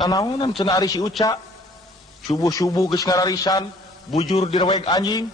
Nanaonan cenah ari si Uca. Subuh-subuh geus ngararisan, bujur direweg anjing.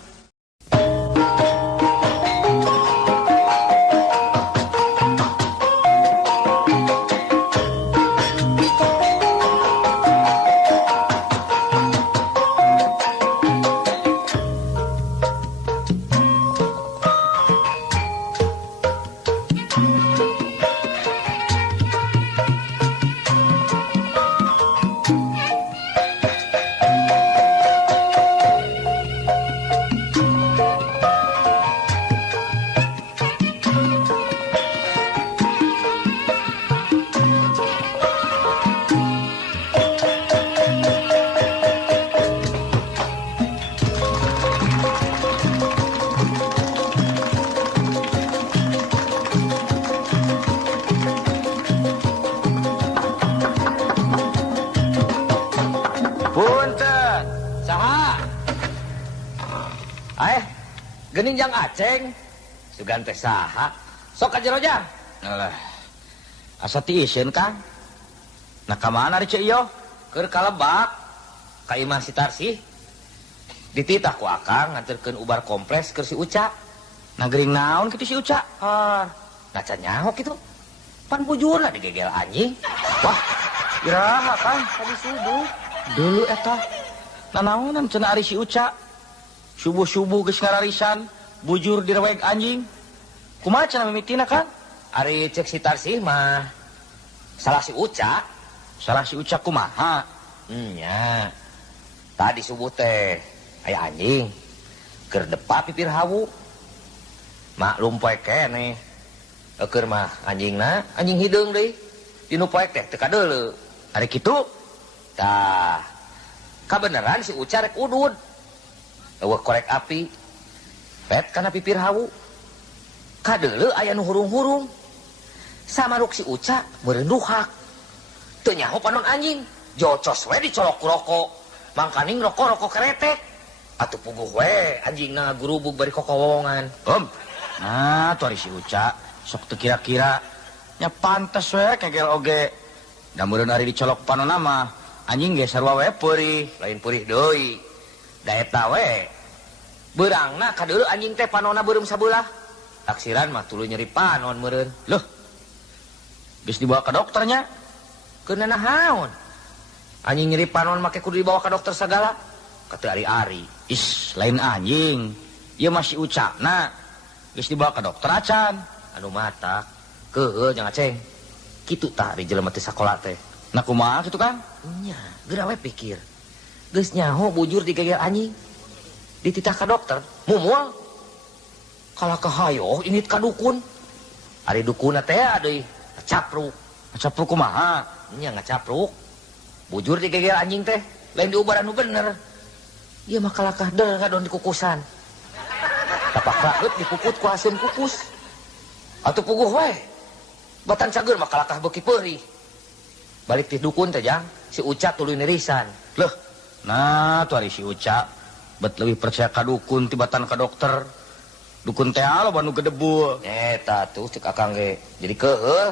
Geninjang Aceng sugan teh saha sok ka jero jang alah asa ti iseun Kang nah ka mana ari ceu ieu keur ka Lebak ka Imah Sitarsih dititah ku akang nganterkeun ubar kompleks keur si Uca nah geuring naon kitu si Uca nah can nyaho kitu pan bujurna digegel anjing wah iraha Kang tadi subuh dulu eta nanaonan cenah ari si Uca subuh-subuh geus ngararisan bujur direweg anjing kumaha cenah mimitina Kang ari cek Sitarsih mah salah si Uca kumaha nya tadi subuh teh aya anjing keur depa pipir hawu maklum poek keneh keur mah anjingna anjing hideung deui dinu poek teh teu kadeuleu ari kitu tah kabeneran si Uca rek udud eueuh korek api pet kana pipir hawu kadeuleu aya nu hurung-hurung samaruk si Uca meureun duhak teu nyaho panon anjing jocos we dicolok ku rokok mangkaning rokok keretek atuh puguh we anjingna gurubug bari kokowongan nah tuh ari si Uca sok teu kira-kira nya pantes we kegel oge da meureun ari dicolok panonna mah anjing ge sarua we peurih lain peurih deui da eta we beurangna kadeuleu anjing teh panonna beureum sabelah taksiran mah tuluy nyeri panon meureun loh geus dibawa ka dokternya keuna nahaon anjing nyeri panon make kudu dibawa ka dokter sagala kateu ari-ari lain anjing ieu mah si Ucana geus dibawa ka dokter acan anu mata keueuh jeung Aceng kitu tah ari jelema teh sakola teh nah kumaha kitu Kang nya geura we pikir geus nyaho bujur digegel anjing dititah ka dokter mumual kalah kahayo init ka dukun ari dukuna teh deui capruk kumaha nya ngacapruk bujur digegel anjing teh lain diubar anu bener ieu mah kalakah deung ngadon dikukusan tapak rakeut dipuput ku haseum kukus atuh puguh we batan cager mah kalakah beuki peurih balik ti dukun teh jang si Uca tuluy nirisan loh nah tuh ari si Uca bet lebih percaya ka dukun tibatan ka dokter dukun teh aloba nu gedebul eta tuh cek akang ge jadi keueuh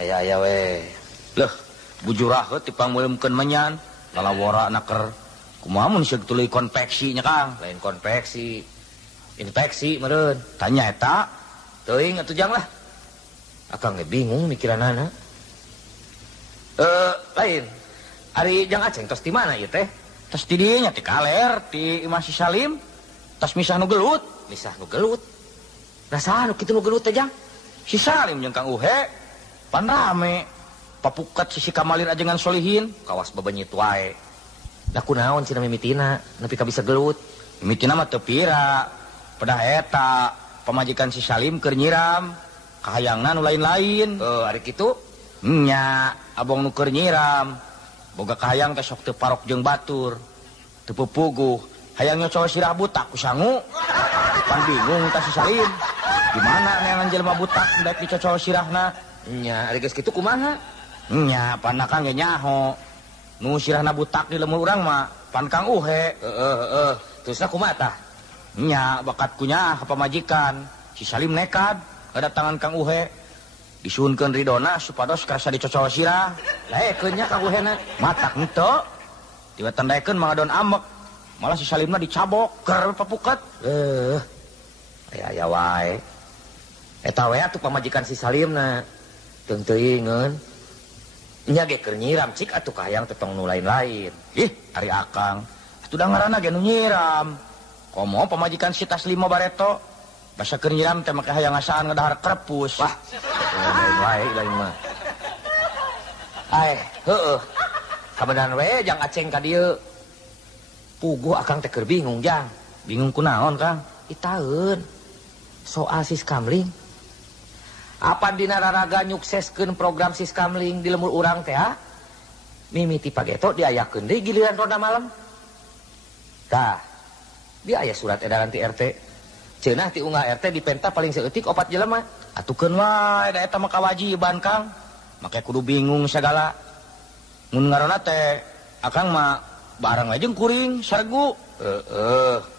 aya we loh bujur raheut dipangmeuleumkeun menyan lalawara naker kumaha mun sieun tuluy konveksi nya Kang lain konveksi infeksi meureun tanya eta teuing atuh jang lah akang ge bingung mikiranana lain ari jang Aceng tos di mana ieu teh tos di dieu nya ti kaler ti Imah Si Salim tos misah nu gelut nah saha nu kitu nu gelut teh jang Si Salim jeung Kang Uhe pan rame papukat si Kamalir ajengan solihin kawas bebenyit wae da kunaon cenah mimitina nepi ka bisa gelut mimitina mah teu pira pedah eta pamajikan Si Salim keur nyiram kahayangna nu lain-lain ari kitu nya abong nu keur nyiram boga kahayang teh sok teu parok jeung batur teu pupuguh hayang nyocol sirah butak ku sangu pan bingung tah Si Salim gimana neangan jelema butak daek dicocol sirahna nya ari geus kitu kumaha nya pan Kang ge nyaho nu sirahna butak di lemur urang mah pan Kang Uhe terusna kumaha tah nya bakat kunya ka pamajikan Si Salim nekad kedatangan Kang Uhe Disuunkeun ridona supados karasa dicocol sirah. Laekeun nya kaguhena. Matak henteu. Tiba tandaekeun mangadon amek. Malah si Salimna dicabok keur papuket. Aya wae. Eta we atuh pamajikan si Salimna. Teung teuingeun. Nya ge keur nyiram cik atuh kahayang tetong nu lain-lain. Ih, ari akang. Atuh da ngaranna ge nu nyiram. Komo pamajikan si Taslima Bareto. Basa keur nyiram teh make hayang ngasaan ngadahar krepus. Wah, lain wae lain mah. Heueuh. Kabeneran we jang aceng ka dieu. Puguh akang teh keur bingung jang. Bingung kunaon, Kang? Itaeun. Soal Siskamling. Apa dina raraga nyukseskeun program Siskamling di lembur urang teh ha? Mimiti pageto diayakeun deui giliran ronda malam. Tah, dia aya surat edaran ti RT. Ceunah ti unggah RT dipenta paling saeutik 4 jelema. Atukeun wae da eta mah kawajiban, Kang. Make kudu bingung sagala. Mun ngaranna teh akang mah bareng we jeung kuring saregu.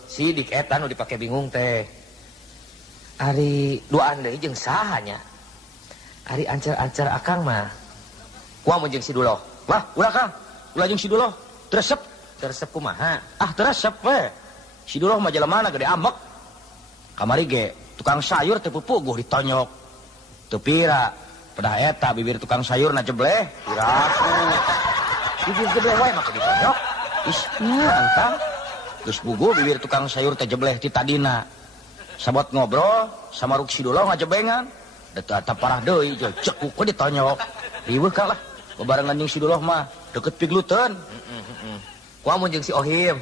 Sidik eta nu dipake bingung teh. Ari duaan deui jeung saha nya? Ari ancer-ancer akang mah. Kumaha mun jeung si Duloh? Wah, ulah Kang. Ulah jeung si Duloh. Tresep. Teresep kumaha? Tresep we. Si Duloh mah jelemana gede amek. Kamari ge tukang sayur teu pupuguh ditonyok. Teu pira. Pedah eta bibir tukang sayurna jebleh. Piraku. Bibir jebleh wae mah ditonyok. Isnya antang. Geus puguh bibir tukang sayur teh jebleh ti tadina. Sabot ngobrol sama Ruk si Duloh ngajebengan. Da teu atap parah deui cekuk we ditonyok. Riweuh Kang lah. Bebarengan jeung si Duloh mah deket pigluteun. Kumaha mun jeung si Ohim?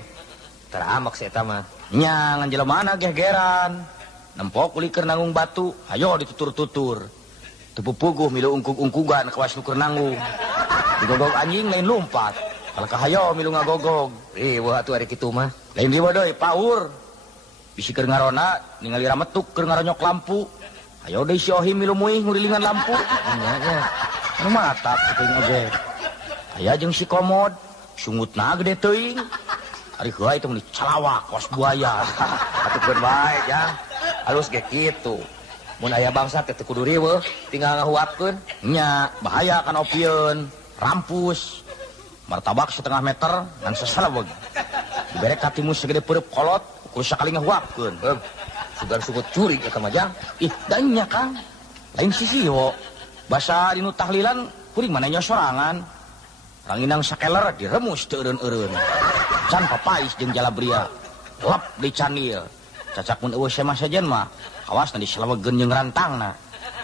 Taramak si eta mah. Nya ngan jelemana gegeran. Nempok uli keur nanggung batu, hayo ditutur-tutur. Teu pupuguh milu ungkug-ungkugan kawas nu keur nanggung. Digogog anjing lain lumpat. Kalau kahayo milu ngagogog. Riweuh atuh ari kitu mah. Lain riweuh deui paur. Bisi keur ngarona ningali rametuk keur ngaronyok lampu. Hayo deui si Ohim milu muih ngurilingan lampu. Nya. Nu matak teuing oge. Aya jeung si Komod, sungutna gede teuing. Ari heula itu meuli calawak kos buaya. Atukeun bae jang. Halus ge kitu. Mun aya bangsa teh teu kudu riweuh, tinggal ngahuapkeun. Nya, bahaya kan opieun, rampus. Martabak 1/2 meter ngan sasaleweg. Dibere ka timus segede peureub kolot, ukur sakali ngahuapkeun. Sugan sungut curi eta mah jang. Ih, da nya Kang. Lain sisiwo. Basa dinu tahlilan kuring manehnya sorangan. Ranginang sakeler diremus teu eureun-eureun. Can papais jeung jalabria. Lep di canil. Cacak mun eueuh semah sajen mah awasna diselewegeun jeung rantangna.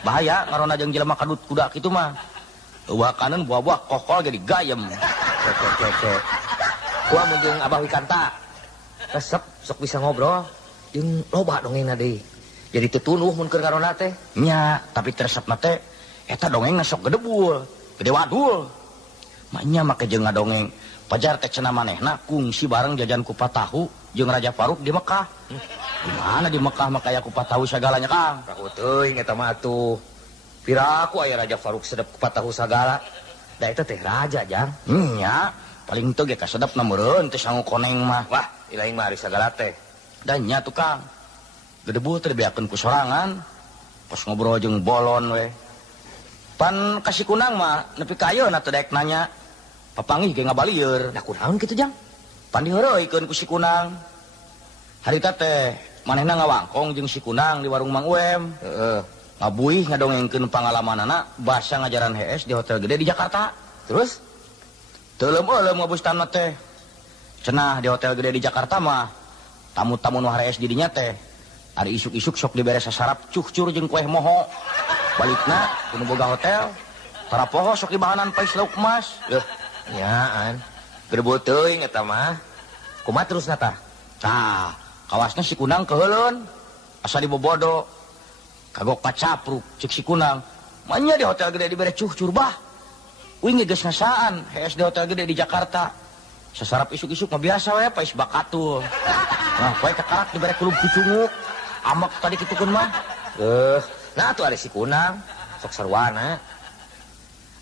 Bahaya ngarona jeung jelema kadut kuda kitu mah. Eueuh kaneun buah-buah kokol ge digayem. Cek. Kumaha mun jeung Abah Wikanta? Resep sok bisa ngobrol jeung loba dongengna deui. Jadi teu tunuh mun keur ngarona teh. Nya, tapi resepna teh eta dongengna sok gede bul, gede wadul. Maknya make jeung ngadongeng pajar teh cenah manehna kungsi bareng jajan kupat tahu jeung Raja Faruk di Mekah. Di mana di Mekah mah aya kupat tahu sagalanya, Kang? Rahu teuing eta mah atuh. Piraku aya Raja Faruk sedep kupat tahu sagala. Da eta teh raja jang. Nya, paling teu ge kasedepna meureun teu sangu koneng mah. Wah, ilaing mah ari sagala teh. Dan nya tuh Kang. Gede bul teh dibeakeun ku sorangan. Pas ngobrol jeung bolon we. Pan kasih kunang mah nepi ka ayeuna teu daek nanya. Papanggih ge ngabalieur. Da kunaon kitu jang? Pan diheureuikeun ku si kunang. Harita teh manehna ngawangkong jeung si kunang di warung Mang Uem. Ngabuih ngadongengkeun pangalamanana basa ngajaran HS di hotel gede di Jakarta. Terus teu leum-leum ngabustan teh. Cenah di hotel gede di Jakarta mah tamu-tamu nu harees di dinya teh ari isuk-isuk sok dibere sasarap cuhcur jeung kueh moho. Balikna kudu boga hotel tara poho sok dibahanan pais lauk emas. Nyaan. Gede teuing eta mah. Kumaha terusna tah? Tah, kawasna si kunang keuleun asa dibobodo. Kagok pacapruk cek si kunang. Manya di hotel gede dibere cuhcur bah. Uing geus ngasaan HS di hotel gede di Jakarta. Sasarap isuk-isuk mah biasa we pais bakatul. Nah, poe kakarak dibere kulub kucunguk. Amek tadi kitukeun mah. Nah atuh ari si kunang sok sarwana.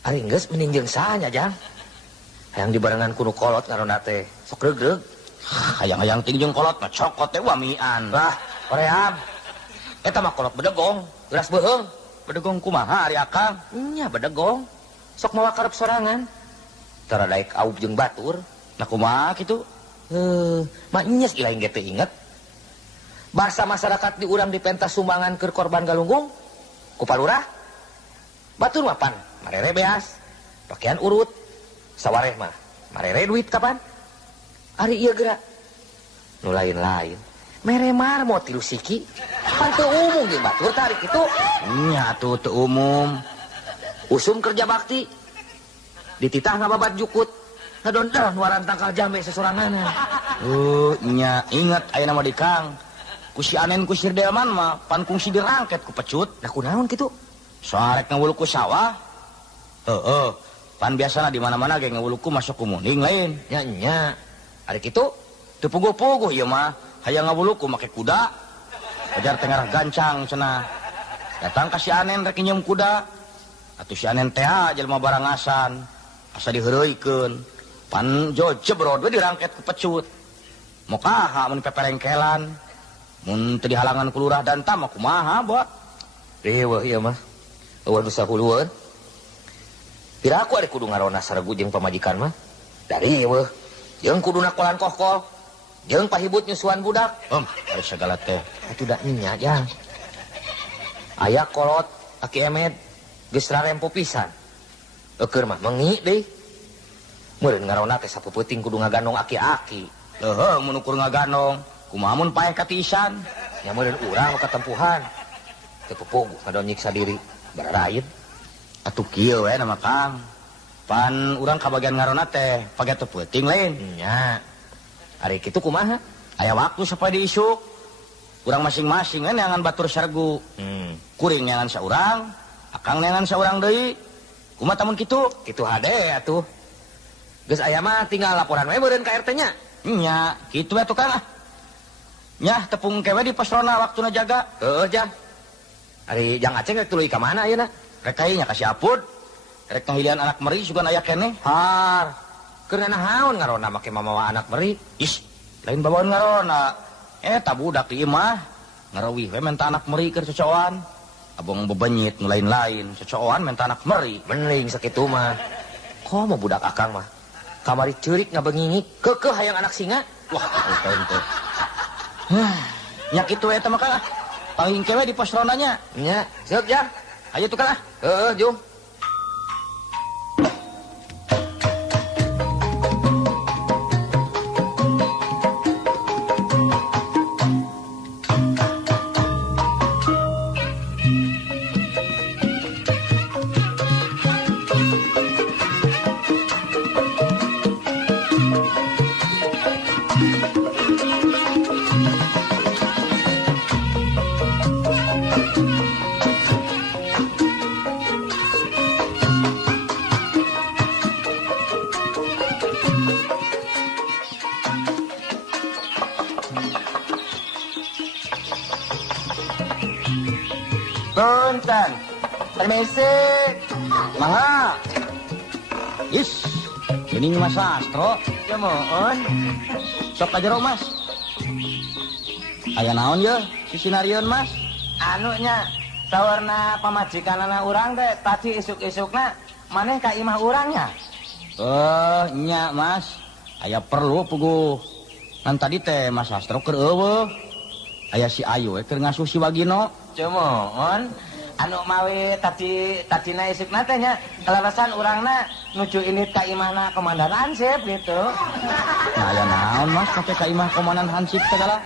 Ari geus mending jeung sahanya jang? Hayang dibarengan kuno kolot ngarona teh. Sok reug-reug. Hayang-hayang ting jeung kolot mah cokot teh wamian. Wah, koream. Eta mah kolot bedegong, geras beuheung. bedegong kumaha ari Akang? Nya bedegong. Sok mawa karep sorangan. Tara daek aub jeung batur. Nah kumaha kitu? Mah nyes ilaing ge teu inget. Bangsa masyarakat di urang dipentas sumbangan keur korban galunggung ku palurah. Batur mah pan marere beas. Pakaian urut. Sawareh mah marere duit kapan? Ari ieu geura. Nu lain-lain. Mere marmo tilu siki. Pan teu umum jeung batur tarik kitu. Nya atuh teu umum. Usum kerja bakti. Dititah ngababat jukut. Ngedondon waran tangkal jame sesoranganna. Nya inget aya nama di Kang. Ku si Anen ku si Delman mah pan kungsi dirangket ku pecut. Nah kunaon kitu? Soarek ngawuluh ku sawah. Pan biasana di mana-mana ge ngawuluh ku masuk ku muning lain. Nya. Ari kitu Teu puguh-puguh ieu mah. Hayang ngawuluh ku make kuda. Ajar tengah gancang cenah. Datang ka si Anen rek nyeum kuda. Atuh si Anen teh jelema barangasan. Asa diheureuikeun. Pan jojebrod we dirangket ku pecut. Mokaha mun peperengkelan. Mun teu dihalangan ku lurah dan tam kumaha, Bo? Reueuh ieu mah. Eueuh nu sahulueun. Piraku ari kudu ngarona saregu jeung pamajikan mah? Dari eueuh. Jeung kuduna kolan kohkol. Jeung pahibut nyusuan budak. Ari sagala teh. Atuh da nya jang. Aya kolot aki emet geus rarempo pisan. Keur mah mengi deui. Meureun ngarona teh sapeuting kudu ngagandong aki-aki. Mun ukur ngagandong, kumaha mun paeh katiisan? Nya meureun urang nu katempuhan. Teu pupuguh ngadon nyiksa diri bararaeun. Atuh kieu we nama Kang. Pan urang kabagian ngarona teh page teu peuting lain. Nya. Ari kitu kumaha? Aya waktu supaya diisuk. Urang masing-masing kan neangan batur sargu. Kuring neangan saurang, Akang neangan saurang deui. Kumaha tamun kitu? Kitu hade atuh. Geus aya mah tinggal laporan we meureun ka RT nya. Nya, kitu atuh Kang. Nyah tepung kewe di posrona waktuna jaga. Heueuh jang. Ari jang Aceng rek tuluy ka mana ayeuna? Rek kayaknya kasih apud. Rek ngahilian anak meri sugan aya keneh. Har. Keur naon ngarona make mamawa anak meri? Is, lain bawaan ngarona. Eta budak ieu mah ngarawih we menta anak meri keur cocoan. Abong bebenyit nu lain-lain, cocoan menta anak meri. Mending sakitu mah. Komo budak Akang mah. Kamari ceurik ngabengingik keukeuh hayang anak singa. Wah, eta ente. Nya kitu eta mah Kang. Paling kewe di posronanya. Nya, siap jang. Ayo tuh Kang. Heueuh, Jung. Punten. Permisi. Mangga. Is. Ini Mas Astro. Ya mohon. Sok kajero Mas. Aya naon ye? Si sinarion Mas. Anunya sawarna pamajikanana urang teh tadi isuk-isukna maneh ka imah urangnya. Nya Mas. Aya perlu puguh. Kan tadi teh Mas Astro keur eueuh. Aya si Ayu keur ngasuh si Wagino. Cumohon anu mawi tadina isukna teh nya kalawasan urangna nuju init ka imahna komandan Hansip gitu. Nah, aya naon Mas pake ka imah komandan Hansip segala?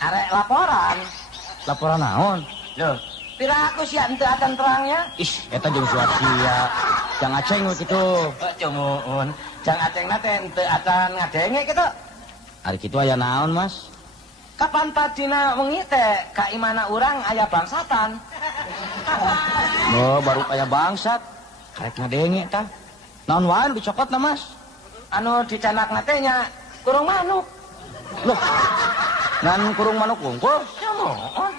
Arek laporan. Laporan naon? Loh, piraku sia henteu atan terangnya? Is, eta jeung suat sia. Jang Aceng we kitu. Cumohon, jang Acengna teh henteu atan ngadenge kitu. Ari kitu aya naon Mas? Kapan tadina wengi teh ka imahna urang aya bangsatan. Baru aya bangsat. Karek ngadenge tah. Naon wae dicokotna Mas? Anu dicanakna teh nya kurung manuk. Loh. Ngan kurung manuk wungkul? Cumohon.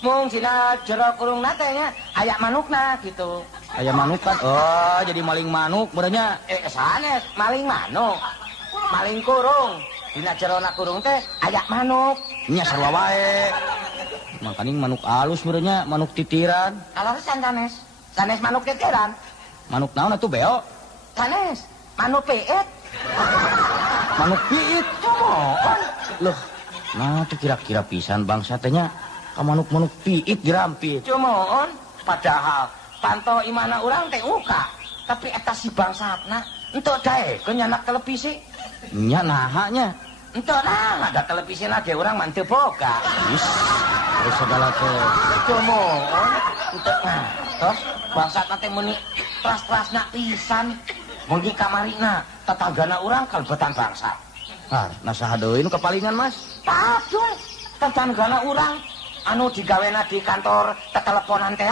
Mung cina jero kurungna teh nya aya manukna gitu. Aya manuk kan? Jadi maling manuk beuranya. Sanes maling manuk. Maling kurung. Dina jerona kurung teh aya manuk. Nya sarua wae. Makanya manuk alus merenya, manuk titiran. Alasan sanes. Sanes manuk titiran. Manuk naon atuh beo? Sanes manuk piit. Manuk piit. Cumoon. Loh, nah tuh kira-kira pisan bangsa teh nya ka manuk-manuk piit dirampit. Cumoon. Padahal panto imana urang teh uka. Tapi eta si bangsatna entuk daekeun nyanak televisi. Nya nahanya. Entuk nah ada televisi lagi urang mah teu boga. Is, terus segala teh. Cumoon. Entuk nah. Terus bangsatna teh meuni tras-trasna pisan. Mungkin kamarina tetanggana urang kalbetan bangsat. Ah, nasaha deui nu kapalingan Mas? Padul tetanggana urang anu digawena di kantor teteleponan teh.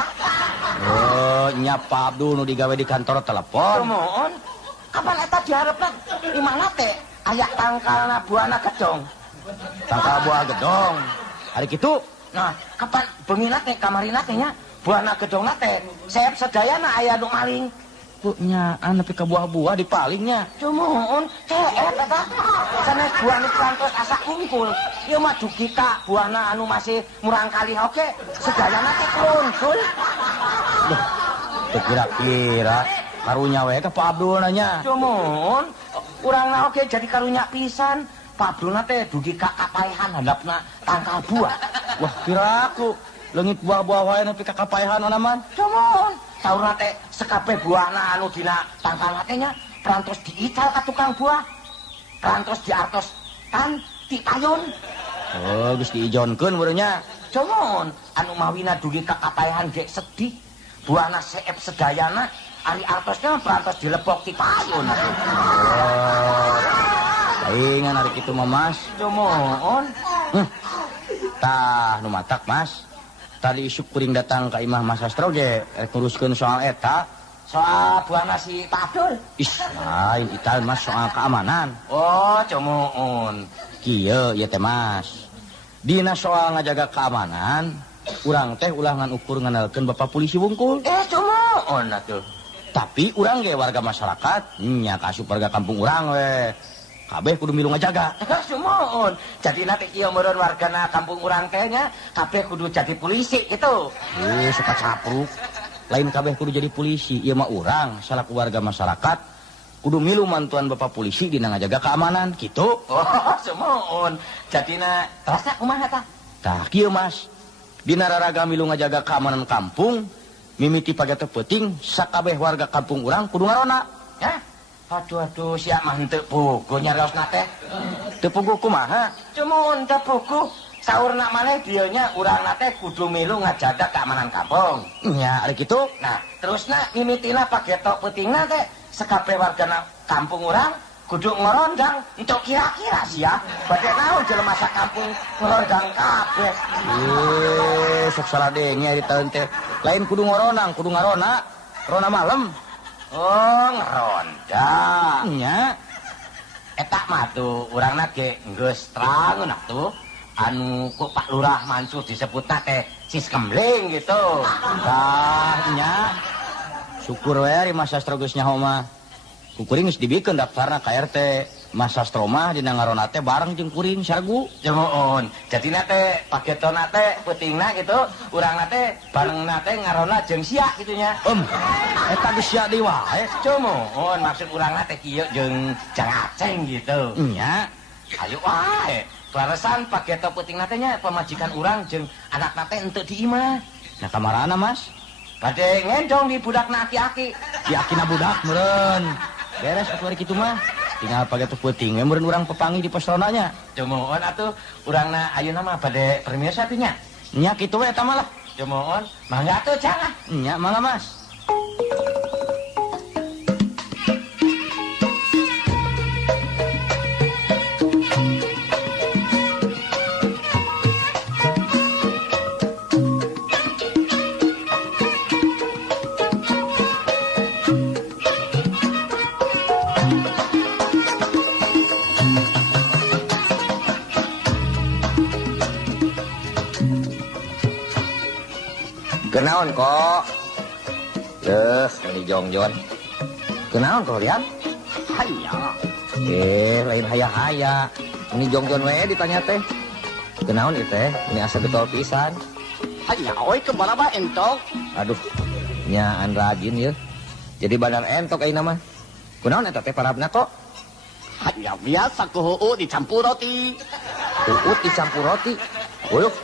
Oh, nya Pak Abdul nu digawe di kantor telepon. Cumoon. Kapan eta diharepna? Di mana teh? Aya tangkalna buana gedong. Tangkal buah gedong. Hari kitu, Nah, kapan bengina teh kamarina teh nya buana gedongna teh sayap sedayana aya nu maling. nyaan nepi ka buah-buah dipalingnya. Cumoon, ceet eta. Sanes buana kantos asa kungkul. Ieu mah dugi ka buana anu masih murang kali oke. Sedayana teh klunsul. Duh, teu kira-kira karunya we ka Pak Abdul nanya. Cumoon, urangna oke jadi karunya pisan. Pak Abdulna teh dugi ka kapaehan handapna tangkal buah. Wah, kiraku leungit buah-buah wae nepi ka kapaehan onaman. Cumoon, saurna teh sekabeh buahna anu dina tangkalna teh nya perantos diical ka tukang buah. Perantos diartos tan ti payun. Oh, geus diijonkeun beureunya. Cumoon, anu mawina dugi ka kapaehan ge sedih. Buahna seep sedayana ari artosnya perantos dilebok ti payun. Oh, saingan hari kitu mah Mas. Cumoon, Tah nu matak Mas. Tadi isuk kuring datang ka imah Mas Sastro ge nguruskeun soal eta. soal buahna si Pak Abdul. Ih, lain eta Mas soal keamanan. Oh, cumoon. Kieu ieu teh Mas. Dina soal ngajaga keamanan, urang teh ulangan ukur nganalkeun Bapak Polisi Wungkul. Cumoon atuh. Tapi urang ge warga masyarakat, nya kasup warga kampung urang we. Kabeh kudu milu ngajaga. Cumoon. Jadi nanti kieu meureun wargana kampung urang teh nya kabeh kudu jadi polisi gitu. Suka capruk. Lain kabeh kudu jadi polisi, ieu mah urang salaku warga masyarakat kudu milu mantuan Bapak Polisi dina ngajaga keamanan kitu. Oh, cumoon. Jadina terasa kumaha tah? Tah kieu Mas. Dina raraga milu ngajaga keamanan kampung, mimiti pagata peuting sakabeh warga kampung urang kudu ngarona. Ya. Aduh, sia mah henteu puguh nyariosna teh. Teu puguh kumaha? Cumoon teh puguh. Saurna maneh dieu nya urangna teh kudu milu ngajaga keamanan kampung. Nya ari kitu. Nah, terusna mimitina pagetok peutingna teh sakabeh wargana kampung urang kudu ngorondang. Entuk kira-kira sia bade naon jelema sakampung ngorondang kabeh. Sok salah denge ari taun teh. Lain kudu ngoronang, kudu ngarona. Rona malam. Oh, ngeronda. Nya Eta mah tuh urangna ge geus trangeun atuh. Anu ku Pak Lurah Mansur disebutna teh sis kembling gitu. tah nya. Syukur we ari Mas Sastro geus nyaho mah. Ku kuring geus dibikeun daftarna ka RT. Mas Sastro mah dina ngarona teh bareng jeung kuring sargu. Cumoon, jadina teh pagetona teh peutingna gitu, urangna teh barengna teh ngarona jeung sia kitu nya. Eta geus sia deui wae. Cumoon, maksud urangna teh kieu jeung Jang Aceng gitu. Nya. Ayo wae. Klaresan pageto peutingna teh nya pamajikan urang jeung anakna teh henteu di imah. Nah kamarana Mas? Bade ngendong di budakna aki-aki. Di akina budak meureun. Beres atuh ari kitu mah. Tinggal pake tuh puting, meureun urang pepangi di pos rondanya. Cumoon atuh urangna ayeuna mah bade permios atuh nya. Nya kitu we eta mah lah. Cumoon, mangga atuh jangan. Nya mangga Mas. Kenaon kok? Ini jongjon. Kenaon kok lihat? Hayya. Lain haya-haya. Ini jongjon we ditanya teh. Kenaon ieu teh? Ini asa getol pisan. Hanya oi kemana ba entok? Aduh, nyaan rajin ya. Jadi badan entok ayeuna mah. Kunaon eta teh parabna kok? Hanya biasa ku huu dicampur roti. Uut dicampur roti. Uyuh.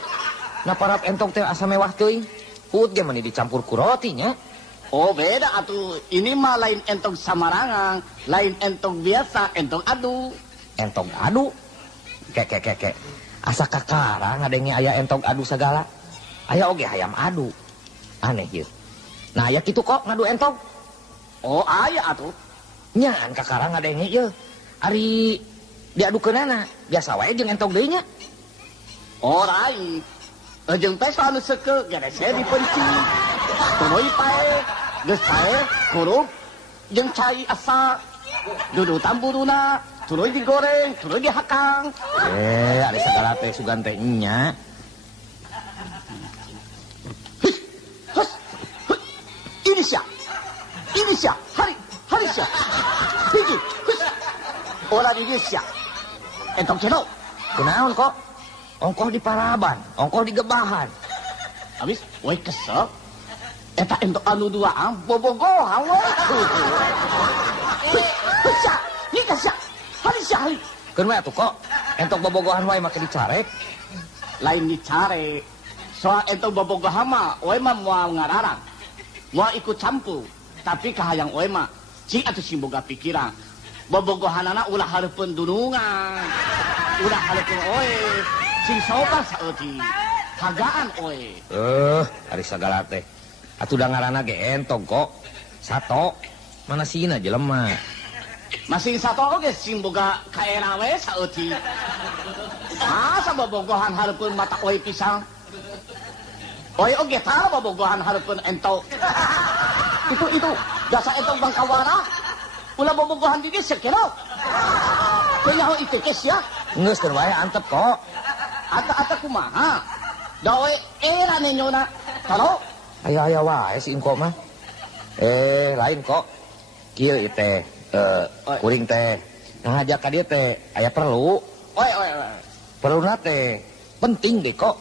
Na parab entok teh asa mewah teuing. Uut ge mani dicampur ku roti nya. Oh beda atuh. Ini mah lain entok samarangan, lain entok biasa, entok adu. Entok adu. Kek. Asa kakarang ngadenge aya entok adu sagala. Aya oge hayam adu. Aneh ieu. Nah aya kitu kok ngadu entok. Oh aya atuh. Nyaan kakarang ngadenge ieu. Ari diadukeunana biasa wae jeung entok deui nya. Oh lain. Jeung teh anu seukeut gerese dipenci. Tuluy pae, geus pae kurup jeung cai asa. Dudu tamburuna, tuluy digoreng, tuluy dihakang. Ari sagala teh sugan teh nya. Ini sia, hari sia. Hiji, ora di sia. Entok cendol. Kunaon kok? Ongkoh di paraban, ongkoh di gebahan. Habis, we kesel. Eta entok anu duaan, bobogohan we. Sia, nika sia. Hari sia hari. Keun we atuh kok, entok bobogohan wae make dicarek. Lain dicare. Soal entok bobogohan mah, we mah moal ngararang. Moal ikut campur. Tapi kahayang we mah, cing atuh sing boga pikiran. Bobogohanana ulah hareupeun dunungan. Ulah hareupeun we. Sing sopan saeuti. Hagaan we. Ari sagala teh. Atuh da ngaranna ge entok kok. Sato. Mana sieuna jelema? Masing satu oge sing boga kaera we saeuti. Masa bobogohan hareupeun mata we pisang. Oy oge tah bobogohan hareupeun entok. Itu jasa entok bangkawara. Ulah bobogohan di geus kira. Teu nyaho itu kes ya. Geus keur wae antep kok. Ata kumaha? Da we era nenyona. Taro? Aya wae si engko mah. Lain kok. Kieu ieu teh kuring teh ngajak ka dieu teh aya perlu. Oi. Perluna teh penting ge kok.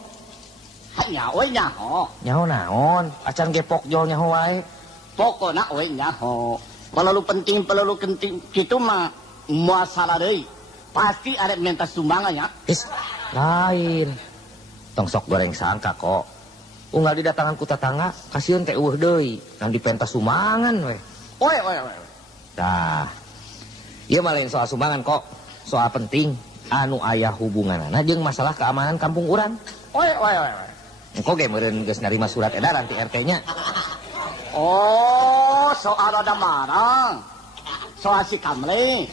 Hanya we nyaho. Nyaho naon? Acan ge pokjol nyaho wae. Pokona we nyaho. Pelalu penting kitu mah masalah deui. Pasti arek minta sumbangan ya. Lain. Tong sok goreng sangka kok. Unggal didatangan ku tetangga, kasieun teh eueuh deui, ngan dipentas sumbangan we. Oi. Tah. Ieu mah lain soal sumbangan kok, soal penting anu aya hubunganana jeung masalah keamanan kampung urang. Oi. Engko ge meureun geus narima surat edaran ti RT-nya. Oh, soal ada marang. Soal si Kamle.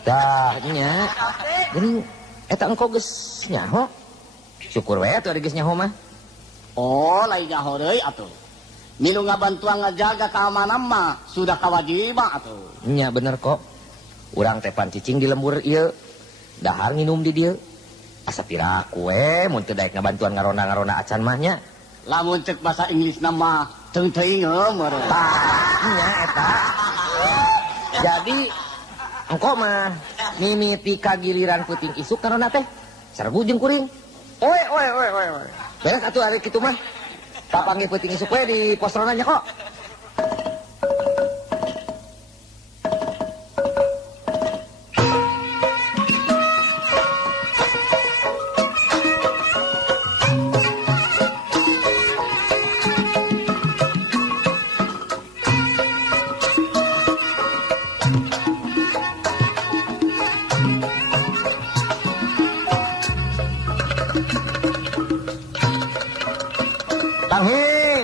Dah nya. Geuning eta engko geus nyaho. Syukur we atuh geus nyaho mah. Oh, lain nyaho deui atuh. Milu ngabantuan ngajaga keamanan mah sudah kewajiban atuh. Nya bener kok. Urang teh pan cicing di lembur ieu. Dahar nginum di dieu. Asa piraku we mun teu daek ngabantuan ngaronda-ngaronda acan mah nya. Lamun cek bahasa Inggris nama teuing meureun. Nya eta. Jadi engko mah mimiti kagiliran peuting isuk karona teh sarbu jeung kuring. Oi. Beres atuh ari kitu mah. Kapanggih peuting isuk we di pos ronanya kok.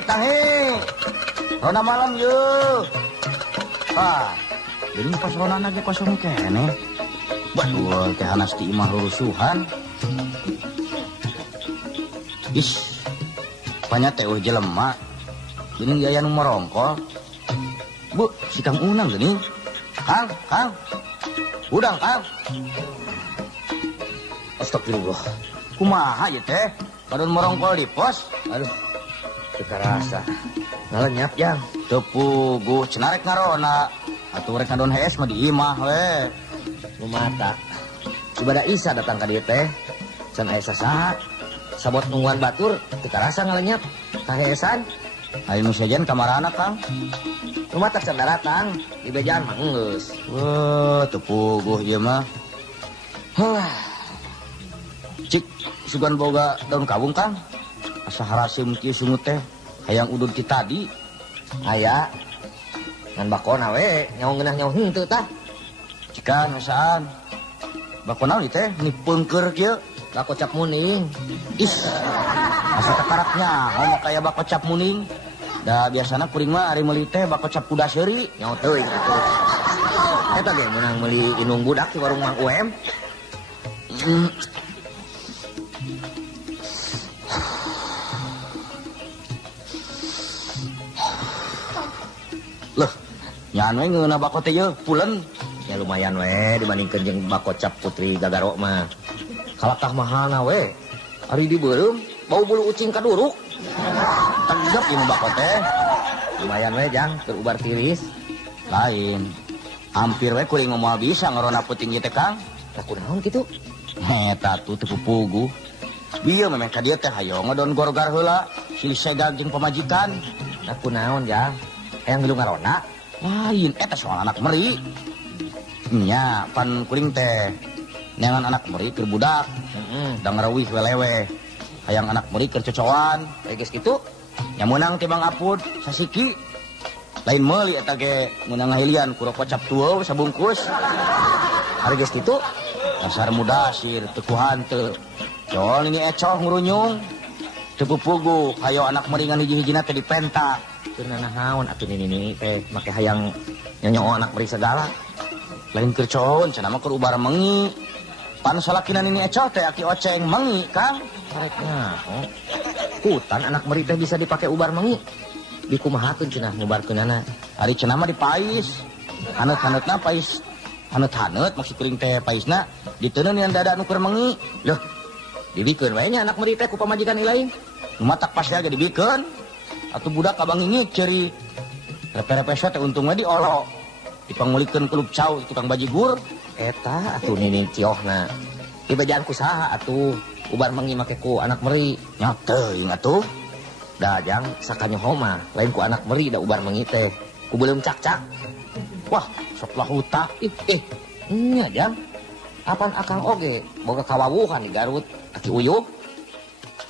Tanghi. Rona malam yeuh. Jadi pas rona lagi kosong kene. Betul teh hanas ti imah rusuhan. Panya teh jelema. Geuning aya nu merongkol. Bu, si Kang Unang geuning. Kang. Udang, Kang. Astagfirullah. Kumaha ieu teh? Kadon merongkol di pos. Aduh. Teu karasa. Ngalenyap jang. Teu puguh cenah rek ngarona. Atuh rek ngadon hees mah di imah we. Lumata. Ibadah Isa datang ka dieu teh. Can aya sasaha. sabot nungguan batur kita rasa ngalenyap kahesan Ayo nu sejen kamarana Kang. rumah tak datang di bejaan mah geus. Wah, teu puguh ieu mah. Cik sugan boga daun kawung Kang. Asa harasim kieu sungut teh hayang udud ti tadi. Aya ngan bakona we nyawa ngeunah nyawa henteu tah. Cikan asaan. Bakona ieu teh nipeungkeur kieu. Bako cap muning. Is. Asa takaraknya ngomong kaya bako cap muning. Da biasana kuring mah ari meuli teh bako cap kuda seuri. Nyawa teuing atuh. Eta ge meunang meuli inung budak di warung Mang UM. Loh, nyan we ngeunah bako teh yeuh pulen. Ya lumayan we dibandingkeun jeung bako cap Putri Gagaro mah. Kalakah mahana we. Ari dibeureum bau bulu ucing kaduruk. Tegep ieu bako teh. Lumayan we jang keur ubar tiris. Lain. Hampir we kuring moal bisa ngarona puting ieu teh Kang. Lah kunaon kitu? Eta tuh teu puguh. Bieu memang ka dieu teh hayo ngodon gorgar heula silih segag jeung pamajikan. Lah kunaon jang? Hayang ngilu ngarona? Lain eta soal anak meri. Nya pan kuring teh neangan anak meri keur budak. Da ngarawih welewe. Hayang anak meri keur cocoan. Geus kitu? Nya meunang ti Bang Apud sasiki. Lain meuli eta ge meunang ngahilian ku rokok cap tueuh sabungkus. Ari geus kitu? Dasar mudasir teu ku hanteu. Cool ini ecoh ngurunyung. Teu puguh hayo anak meri ngan hiji-hijina teh dipenta. Keur naon atuh nini teh make hayang nyonyo anak meri segala. Lain keur coon cenah mah keur ubar mengi. Pan salakina nini ecoh teh aki oceng mengi Kang. Kareknya, hutan anak meri teh bisa dipakai ubar mengi. Dikumahakeun cenah ngubarkeunana. Ari cenah mah dipais. Haneut-haneutna pais. Haneut-haneut maksud kuring teh paisna diteuneun yang dada nu keur mengi. Loh, dibikeun wae nya anak meri teh ku pamajikan lain. Nu matak pas ge dibikeun. Atuh budak kabang ngingik ceuri. Repe-repe teh untung we diolo. Dipangulikeun kelub cau tukang bajigur. Eta atuh nini ciohna. Di bejaan ku saha atuh ubar mengi make ku anak meri. Nya teuing atuh. Da jang sakanyoho mah lain ku anak meri da ubar mengi teh. Ku beuleum cak-cak. Wah, sok lah hutak. Nya jang. Apan akang oge boga kawawuhan di Garut aki uyuh.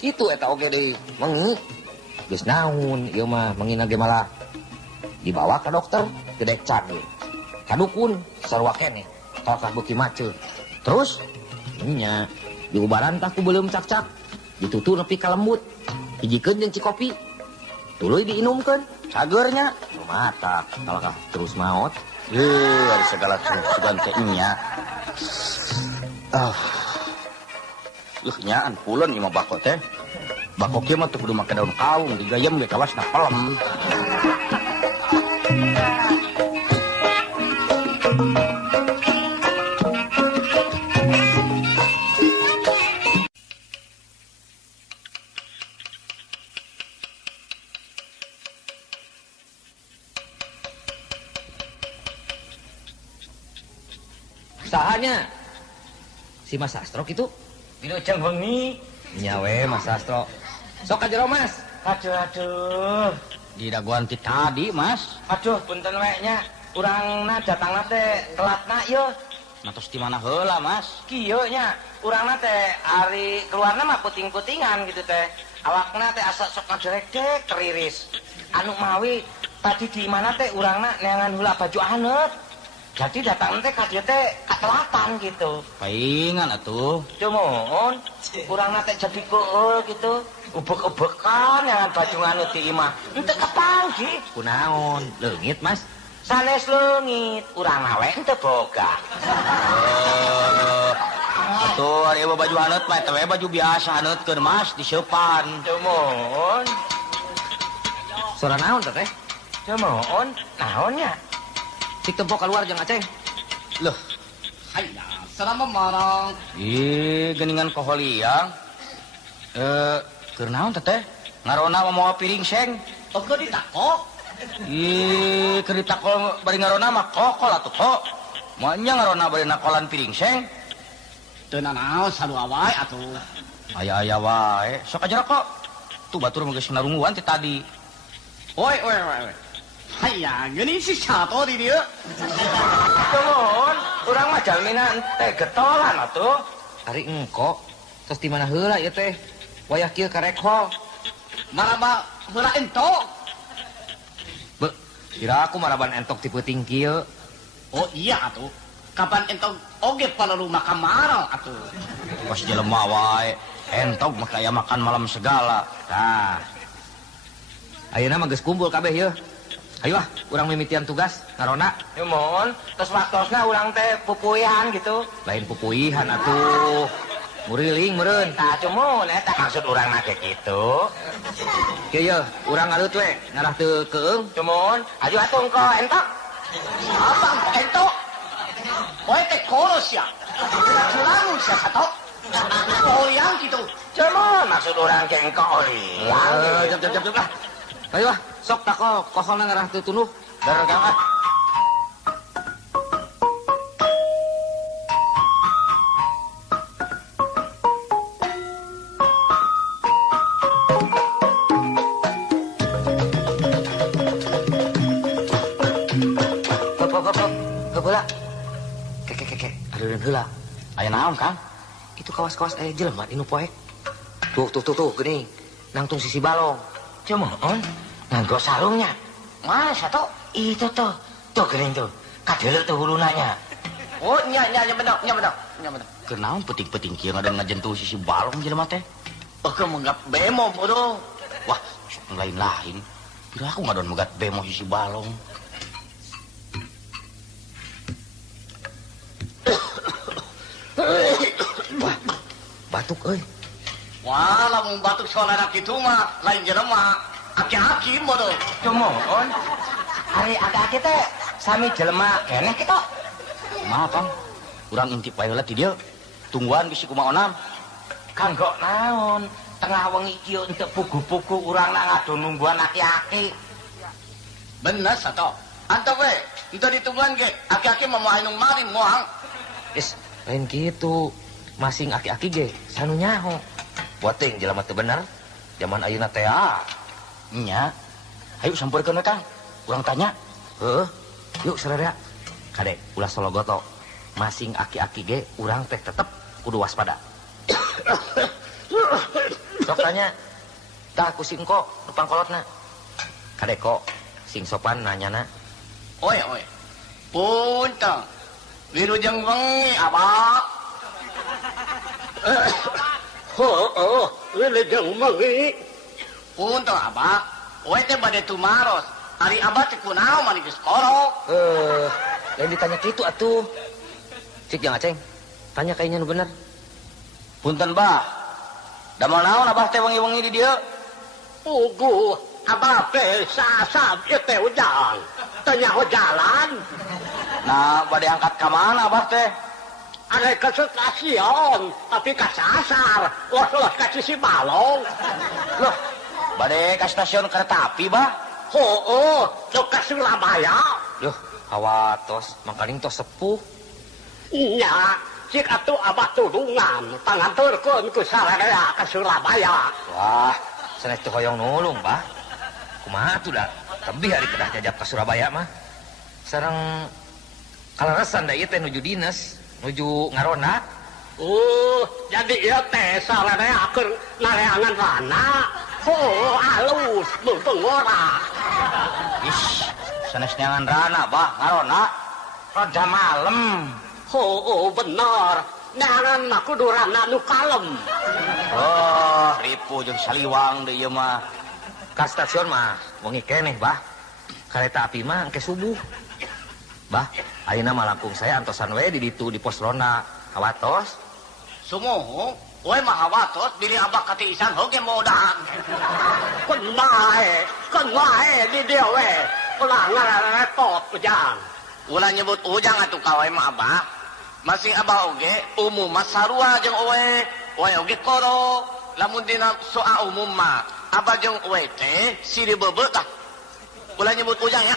Itu eta oge deui mengi. Geus naon ieu mah mengina ge malah dibawa ke dokter gedek cage. Kadukun sarua keneh tolakah beuki maceu. Terus Nya diubaran tah ku beuleum cak-cak. Ditutu nepi ka lembut. Hijikeun jeung cikopi. Tuluy diinumkeun. cageurnya. Matak tolakah terus maot. Ada segala sugan teh nya. Nyaan pulen ieu mah bako teh. Bako kieu mah teu kudu make daun kawung, digayem ge kalasna pelem. Sahanya si Mas Sastro gitu. Dina ceng wengi. Nya we Mas Sastro. Sok ka jero Mas. Aduh. Di daguan ti tadi, Mas. Aduh, punten we nya. Urangna datangna teh telatna ieu. Matos di mana heula, Mas? Kieu nya. Urangna teh ari keluarna mah puting-putingan gitu teh. Awakna teh asa sok ngaderek-derek teriris. Anu mawi tadi di mana teh urangna neangan heula baju aneut. Jadi datang teh ka dieu teh katelatan gitu. Paingan atuh. Cumun, urangna teh jadi keul gitu. Ubek-ubekan neangan baju nganeut ti imah. Henteu kepanggih. Kunaon? Leungit Mas. Sanes leungit, urangna we henteu boga. Atuh ari baju haneut mah teh baju biasa haneutkeun Mas di seupan. Cumun, Sora naon teh? cumun, naonnya? Cik tempo keluar jeung Aceh. Loh, Hayya, selama marang. geuningan koholiang. Keur naon teh? Ngarona mau piring seng. Oke ditakok. Keur ditakol bari ngarona mah kokol atuh kok. Moalnya ngarona bari nakolan piring seng. Teu nanaon sarua wae atuh. Aya wae. Sok aja kok. Tuh batur mah geus narunguan ti tadi. Oi. Hayang geuning si sato di dieu. Cumun, urang mah jalmina teh getolan atuh. Ari engko tos di mana heula ieu teh? Wayah kieu karek hol. Maraba heula entok. Be, kira aku maraban entok ti peuting kieu. Oh iya atuh. Kapan entok oge palalu makan marau atuh. Pas jelema wae. Entok mah kaya makan malam segala. Tah. Ayeuna mah geus kumpul kabeh yeuh. Ayo urang mimitian tugas ngarona. Cumun, terus waktosna urang teh pupuihan gitu. Lain pupuihan atuh. Muriling meureun. Tah cumun, eta maksud urang mah kayak gitu. Kieu yeuh, urang ngareut we, ngarah teu keung. Cumun, aju atuh engko entok. Apa entok? Oi teh kolos ya. Selalu sia sato. Oh yang gitu. Cumun, maksud urang ke engko oliang. Jap lah. Ayo sok tako koholna ngarah teu tunduh. Dar gangkat. Heula. Kek. Aduh heula. Aya naon, Kang? Itu kawas-kawas aya jelema di nu poek. Tuh geuning. Nangtung sisi balong. Cumun, nganggo sarungnya. Mana sato? Itu tuh. Tuh geuning tuh. Kadeuleu tuh hulunanya. Oh nya bener. Kenaon peuting-peuting kieu ngadan ngajentuh sisi balong jelema teh? Oke menggap bemo bodoh. Wah, sok lain-lain. Bila aku ngadon megat bemo sisi balong. Wah, batuk euy. Wah, lamun batuk saudara kitu mah lain jelema. Aki-aki bodoh. Cumun, ari aga-aga teh sami jelema keneh kitu. Maaf, Kang. Urang intip wae heula ti dieu. Tungguan bisi kumaonam. Kanggo naon? Tengah wengi kieu untuk pugu-pugu urang nak ngadu nungguan aki-aki. Bener sato. Antok we, ente ditungguan ge. Aki-aki mah moal anu mari moal. Is, lain kitu. Masing aki-aki ge sanu nyaho. Boting jelema teu bener. Zaman ayeuna teh Nya. Ayo sampeurkeun we, Kang. Urang tanya. Heuh. Yuk saudara. Kade ulah sologoto. Masing aki-aki ge urang teh tetep kudu waspada. Sok tanya. Tah ku sing kok nu pangkolotna. Kade kok sing sopan nanyana. Oi. Punten. Wilujeng wengi abah. Wilujeng wengi. Punten abah. Oi teh bade tumaros. Ari abah teh kunaon mani geus korok. Lain ditanya kitu atuh. Cik Jang Aceng. Tanya kayaknya nu bener. Punten, Bah. Da mau naon Abah teh wengi-wengi di dieu? Pugu, abah teh sasab ieu teh ujang. Teu nyaho jalan. Nah, bade angkat ka mana Abah teh? Ada ke stasiun, tapi ke sasar. Los ke sisi balong. Loh, bade ka stasiun kereta api, Bah? Tuh ke Surabaya. Duh, hawatos, mangkaling tos sepuh. Nya, cik atuh abah tudungan. Panganturkeun ku sararea ke Surabaya. Wah, sanes teu hoyong nulung, Bah. Kumaha atuh da? Tebih ari kedah jajab ka Surabaya mah. Sareng kaleresan da ieu teh nuju dinas, nuju ngaronda. Jadi ieu teh sararea keur nareangan rana. Alus, beungora. Ish, sanes neangan rana, Bah, ngarona. Rada malem. Bener. Neangan aku durana nu kalem. Oh, ripu jeung saliwang deui ieu mah. Ka stasiun mah wengi keneh, Bah. Kareta api mah engke subuh. Bah, ayeuna mah langkung saya antosan we di ditu di pos ronda. Hawatos. Sumuh, we mah hawatos diri abah katiisan hoge modan. Kun wae di dia we. Ulah ngarepot ujang. Ulah nyebut ujang atuh ka we mah abah. Masing abah oge umum mah sarua jeung we oge koro. Lamun dina soal umum mah abah jeung we teh siri beubeut tah. Ulah nyebut ujang ya.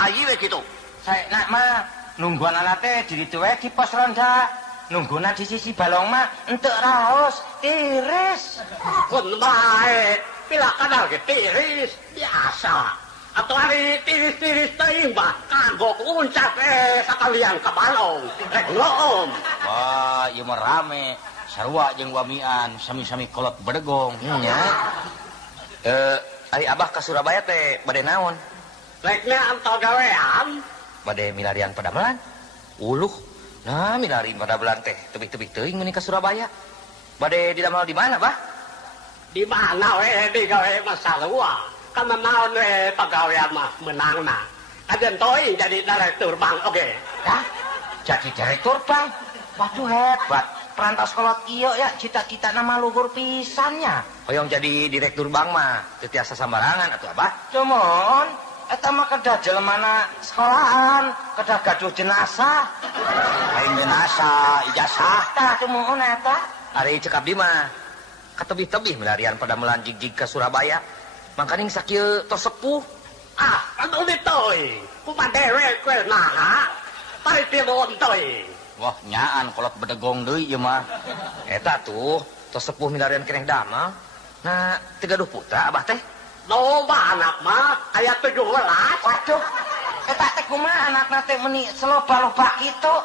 Ayi we kitu. Saena mah nungguan anak teh di ditu we di pos ronda. nungguna di sisi balong mah entek raos tiris. Kun bae, pila kadal ge tiris biasa. Atau hari tiris-tiris teuing bah kanggo kuncap sakalian ka balong. Rek ngom. Wah, ieu mah rame. Sarua jeung wamian sami-sami kolot bedegong. Nya. Ari Abah ka Surabaya teh bade naon? Reknya antau gawean. Bade milarian padamelan. Uluh. Nah, milarian padamelan teh tebih-tebih teuing meuni ka Surabaya. Bade didamel di mana, Bah? Di mana we di gawe masalua. Kan naon we pagawean mah menangna. Ajen teuing jadi direktur bank oge. Dah, jadi direktur bang. Waduh hebat. Perantas kolot iyo ya cita-cita nama luhur pisannya. Hoyong jadi direktur bank mah teu tiasa sambarangan atuh Abah. Cuman eta mah kedah jelemana sekolahan, kedah gaduh jenazah. Lain jenazah, ijazah. Tah tumuhun eta. Ari cekap di mah katebih-tebih milarian padamelan jig-jig ka Surabaya. Mangkaning sakieu tos sepuh. Ah, anu diteuing. Kumaha dewek we naha. Pari tilon teuing. Wah, nyaan kolot bedegong deui ieu mah. Eta tuh tos sepuh milarian keneh damel. Nah, 30 putra Abah teh. Loba anak mah aya 17. Waduh, eta teh kumaha anakna teh meuni seloba-loba kitu.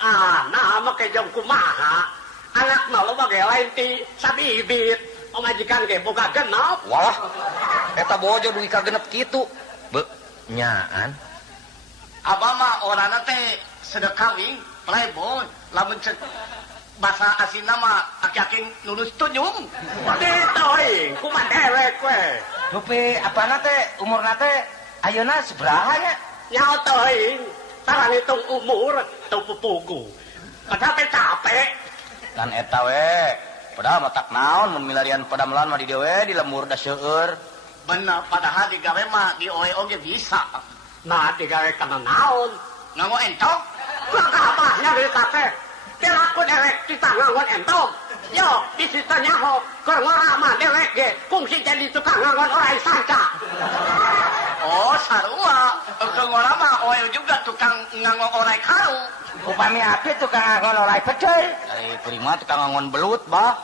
Ah, nah mah ke jam kumaha. Anak mah loba ge lain ti sabibit. Pamajikan ge boga genep. Wah, eta bojo duwi ka genep kitu. Be, nyaan. Abah mah orangna teh sedekawing, playboy, lamun cek bahasa asina mah aki-aki nulus tunjung. Diteuing, kumaha dewek we. Dupi apana teh umurna teh ayeuna sabaraha nya? Nyaho teuing, tara ngitung umur teu pupugu. Padahal teh capek. Dan eta we, padahal mah tak naon mun milarian padamelan mah di dieu we di lembur da seueur. Bener, padahal digawe mah di oge bisa. Nah, digawe kana naon? Nganggo entong? Maka abahnya di teh. Kira aku derek kita nganggon entong. Yo, bisita nyaho, keur ngorama derek ge, kungsi jadi tukang nganggon orai sanca. Oh, sarua. Keur ngorama oe juga tukang nganggon orai karu. Upami api tukang nganggon orai pecel. Dari prima tukang ngangon belut, Bah.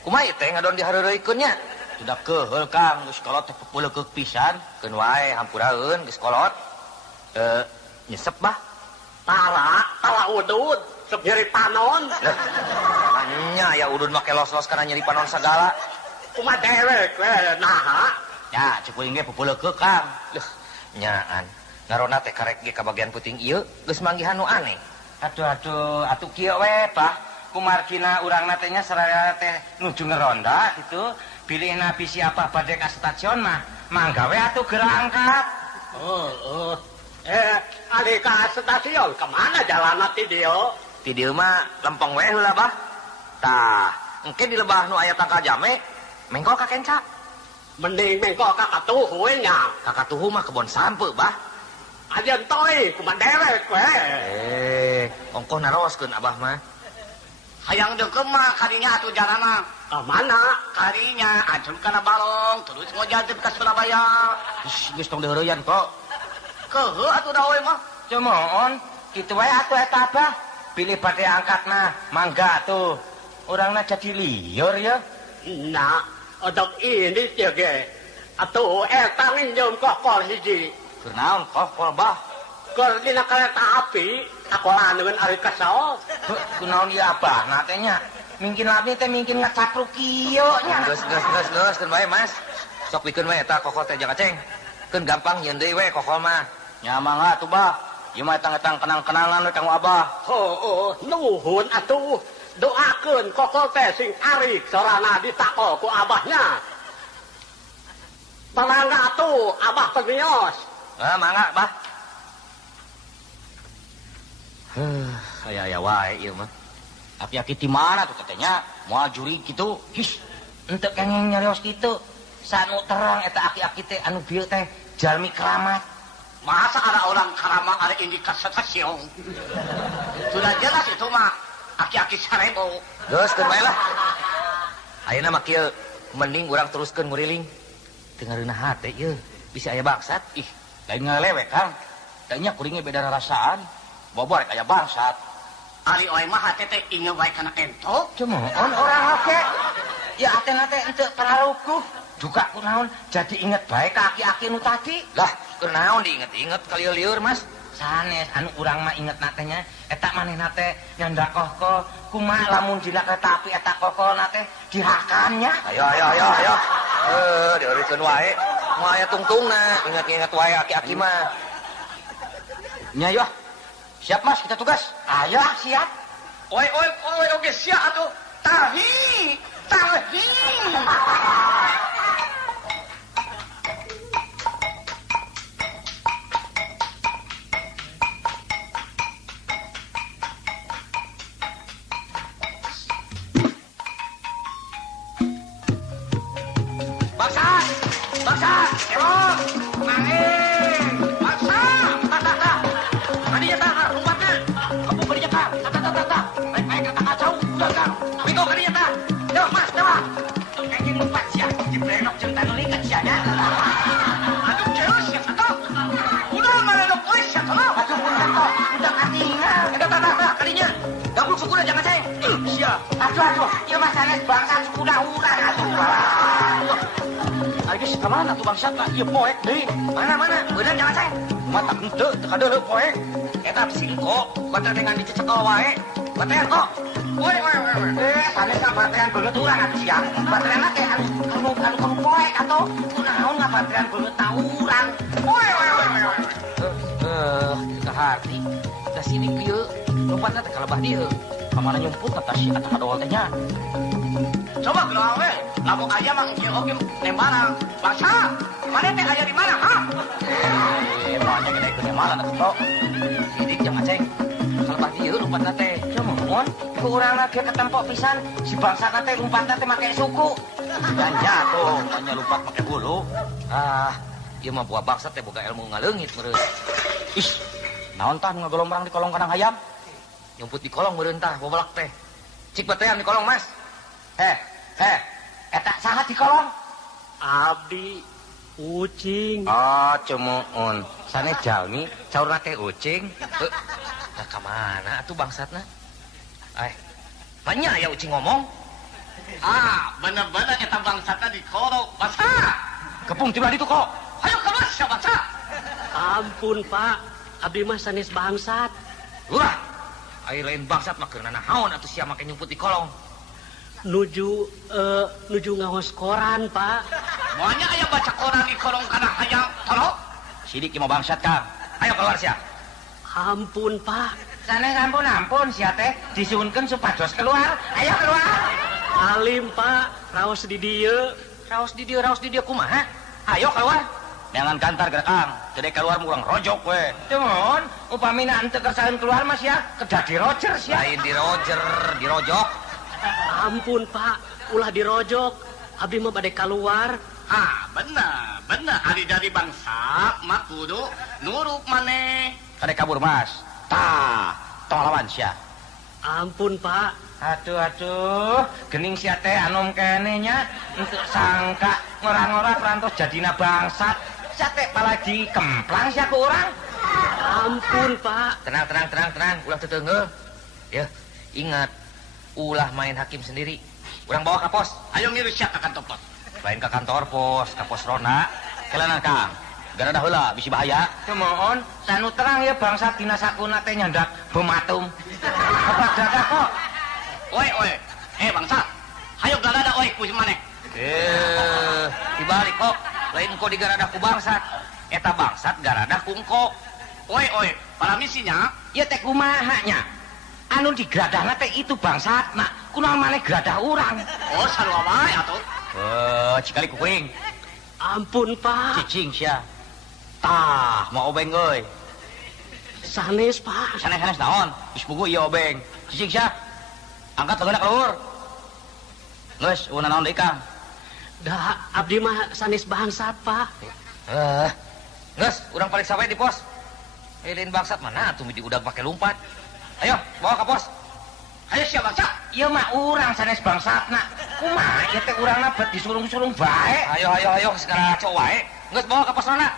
Kumaha ieu teh ngadon dihareureuykeun nya? Sudah keheul Kang, geus kolot teh pepeuleuk pisan. Keun wae hampuraeun geus kolot. Nyesep Bah. Tala udud, sok nyeri panon. Nya ya udun make los-los kana nyeri panon sagala. Kumaha dewek we naha? Ya, cekuring ge pepeuleuk Kang. Leuh, nyaan. Ngarona teh karek ge ka bagian puting ieu geus manggihan nu aneh. Aduh atuh kieu we Bah. Kumargina urangna teh nya saraya teh nuju ngeronda gitu. Pilihna bisi apa bade ka stasiun mah mangga we atuh gerangkat. Oh. Ali ka stasiun kemana jalan ti dieu? Ti dieu mah lempeng we heula Bah. Tah, engke di lebah nu aya tangka jame, mengko ka kenca. Mending mengko ka katuhu we nya. Ka katuhu mah kebon sampe Bah. Ajen toy kumaha dewek we. Ongkoh naroskeun Abah mah. Hayang deukeum mah kadinya atuh jalanna. Ka mana? Kadinya ajul kana balong terus ngojadep ka Surabaya. Geus tong deureuyan kok. Keuheuh atuh da we mah. Cumoon kitu wae atuh eta Abah. Pilih bade angkatna mangga tuh. Urangna jadi liur ya. Nah, odok ini teh ge. Atuh eta nginjem kokol hiji. Keur naon kok Bah? Keur dina kereta api, sakolaneun ari kasaos. Kunaon ieu Abahna teh nya? Mungkin labni teh mungkin ngacapruk kieu nya. Geus keun wae Mas. Sok pikeun wae eta kokol teh jang aceng. Keun gampang nyeun deui we kokol mah. Nya mangga tuh Bah. Ieu mah etang-etang kenang-kenangan we kanggo Abah. Oh, nuhun atuh. Doakeun kokol teh sing arik sorana ditakol ku abahnya. Pamangga atuh Abah permios. Mangga Bah. Aya wae ieu mah. Aki-aki ti mana tuh katanya? Moal juri kitu. His, ente kengeng nyarios kitu. Sanu terang eta aki-aki teh anu bieu teh jalmi keramat. Masa ada orang karama ada indikasi stasiun. Sudah jelas itu mah aki-aki sarebo. Geus keun wae lah. Ayeuna mah kieu mending urang teruskeun nguriling. Teu ngareunah hate ieu, bisa aya bangsat. Ih, lain ngalewe Kang. Tanya kuringnya beda rasaan. Bobor aya bangsat. Ari oe mah hate teh inget wae kana ento. Cuman orang oke. Ya ate-ate ente pengaruhku. Juga kunaon jadi inget baik aki-aki nu tadi. Lah, kenaon diinget-inget kali lieur Mas. Sanes anu urang mah inget natenya eta manehna teh nyandak kohko kumaha lamun dina kereta api eta kohko nate dihakannya. Ayo. Dieureutkeun wae. Moal aya tungtungna, inget-inget wae aki-aki mah. Nya yo. Siap Mas, kita tugas. Ayo siap. Oi oge sia atuh. Tahi. Bangsa, emong, manging, bangsa, kadinya tah, lompatna, kamu kadinya tah, baik kata kacau, udah kang, minggu kadinya tah, yo mas, coba, kayaknya lompat siap, dibrenok cinta nulikan sianya, aduh cewek siap atau, udah mana dok, woi siap atau, aduh udah katingan, tah, kadinya, gabung suku dah jangan ceng, siap, aduh, iya mas Anes bangsa suku dah urang, aduh, Ari geus ka mana tuh bangsat lah? Ieu poek deui. mana, bener jangan ceng. Mata henteu teu kadeuleu poek. Eta singko, baterai dengan dicecekal wae. Baterai kok. Woi. Sanes ka baterai beungeut urang atuh siang. Baterai teh anu poek atuh. Kunaon ngabaterai beungeut ta urang. Woi. Ka hati. Da sini kieu, lompatna teh kalebah dieu. Ka mana nyumput ka si eta kadowol teh nya. Coba geuleuh we. Lamun aya mah ieu oge nembarang. Bangsa, mana teh aya di mana, ha? Emangnya gede ke mana atuh? Sidik jangan ceng. Kalebah dieu lompatna teh. Cuman, ku urang lagi ketempok pisan. Si bangsa teh lompatna teh make suku. Dan jatuh, hanya lupa pakai bulu. Ieu mah buah bangsat teh boga ilmu ngaleungit meureun. Ih, naon tah ngagolombrang di kolong kandang hayam? Nyumput di kolong meureun tah bobolak teh. Cik batean di kolong Mas. Eta saha di kolong? Abdi ucing. Oh, cemuun. Sanes jalmi, caurna teh ucing. Nah, kamana atuh bangsatna? Banyak ya ucing ngomong. Bener-bener eta bangsatna di kolong. Bangsa, Kepung tiba ditu kok. ayo kemas ya bangsa. Ampun Pak, abdi mah sanes bangsat. Urah. Ai lain bangsat mah keur naon atuh sia make nyumput di kolong. Nuju ngaos koran Pak. Moanya aya baca koran di kolong kana hayang tolong. Sidik mah bangsat Kang. Ayo keluar sia. Ampun Pak. Sanes ampun sia teh disuunkeun supados keluar. Ayo keluar. Alim Pak, raos di dieu. Raos di dieu kumaha? Ayo keluar. Jangan kantar gerak Kang. Teu keluar murang rojok we. Cuman, upamina ente kersaeun keluar mas ya, kedah di Roger sia. Lain di Roger, di rojok. Ampun Pak, ulah dirojok. Abdi mah bade keluar. Bener. Ari dari bangsa mah kudu nurut maneh. Kade kabur Mas. Tah, tong lawan sia. Ampun Pak. Aduh, gening sia teh anom kene nya, untuk sangka ngora-ngora perantos jadina bangsat. Sia teh palagi kemplang sia ku urang. Ampun Pak. Tenang. Ulah teteungeuh. Ya, ingat. Ulah main hakim sendiri. Urang bawa ka pos. Ayo ngiru sia ka kantor pos. Lain ke kantor pos, ke pos ronda. Kelana Kang. Gara dah heula bisi bahaya. Cumoon, sanu terang ya bangsa dina sakuna teh nyandak bematum. Apa dadah kok? Oi. Bangsa. Hayo galada oi ku maneh. Dibalik kok. Lain kok digaradah ku bangsat. Eta bangsat garadah ku engko. Oi. Para misinya, Ya teh kumaha nya? Anu digradahna teh itu bangsatna. Kunaon maneh gradah urang? oh sarua wae atuh. Cikali kuring. Ampun Pak. Cicing sia. Tah, mau obeng euy. Sanes Pak. Sanes naon? Geus pugu ieu obeng. Cicing sia. Angkat leungeuna ka luhur. Geus, una naon deui Kang? Da, abdi mah sanes bangsat Pak. Geus, urang paling sawe di pos. Lain bangsat mana atuh di udag pake lumpat. Ayo, bawa ke pos. Ayo sia bangsa. Ieu mah urang sanes bangsatna. Kumaha ieu teh urangna bet disulung-sulung bae. Ayo, segala cowok wae. Geus bawa ke pos mana?